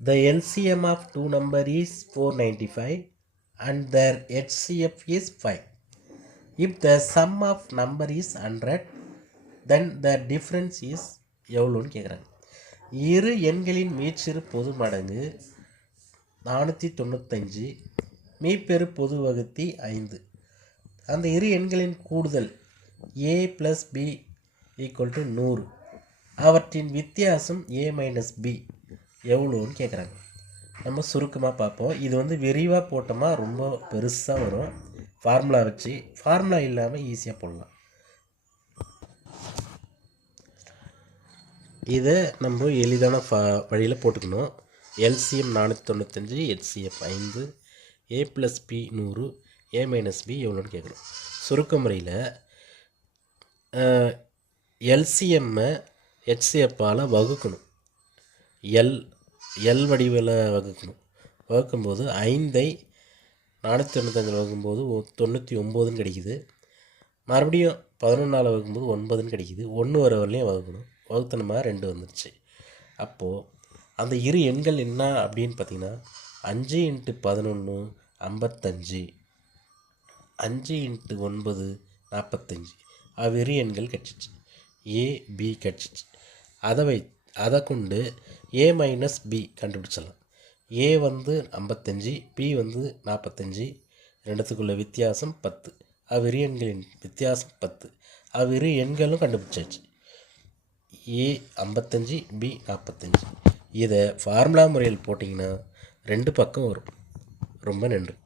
The LCM of two number is 495 and their HCF is 5. If the sum of number is 100, then the difference is எவ்வளோன்னு கேட்குறாங்க. இரு எண்களின் மீச்சிறு பொது மடங்கு 495 மீப்பெரு பொது வகுத்தி 5. அந்த இரு எண்களின் கூடுதல் a + b = 100. அவற்றின் வித்தியாசம் a - b எவ்வளோன்னு கேட்குறாங்க. நம்ம சுருக்கமாக பார்ப்போம். இது விரிவாக போட்டோமா ரொம்ப பெருசாக வரும். ஃபார்முலா வச்சு, ஃபார்முலா இல்லாமல் ஈஸியாக போடலாம். இதை நம்ம எளிதான வழியில் போட்டுக்கணும். LCM 495, HCF 5, a + b 100, a - b எவ்வளோன்னு கேட்கணும். சுருக்க முறையில் எல்சிஎம்மை ஹெச்சிஎஃப்பால் வகுக்கணும். எல் வடிவில் வகுக்கணும். வகுக்கும்போது 5ஐ 495 வகுக்கும்போது 99ன்னு கிடைக்குது. மறுபடியும் 11 வகுக்கும்போது 9ன்னு கிடைக்குது. 1 வர வரலையும் வகுக்கணும். வகுத்தனமா 2 வந்துடுச்சு. அப்போது அந்த இரு எண்கள் என்ன அப்படின்னு பார்த்தீங்கன்னா 5 × 11 55, 5 × 9 45. அவ்விரு எண்கள் கிடச்சிச்சு. ஏ பி கிடச்சிச்சு. அதை கொண்டு a - b கண்டுபிடிச்சிடலாம். a 55, b 45, ரெண்டுத்துக்குள்ள வித்தியாசம் 10. அவ்விரு எண்களின் வித்தியாசம் 10. அவ்விரு எண்களும் கண்டுபிடிச்சாச்சு. a 55, b 45. இதை ஃபார்முலா முறையில் போட்டிங்கன்னா 2 பக்கம் வரும். ரொம்ப நன்றி.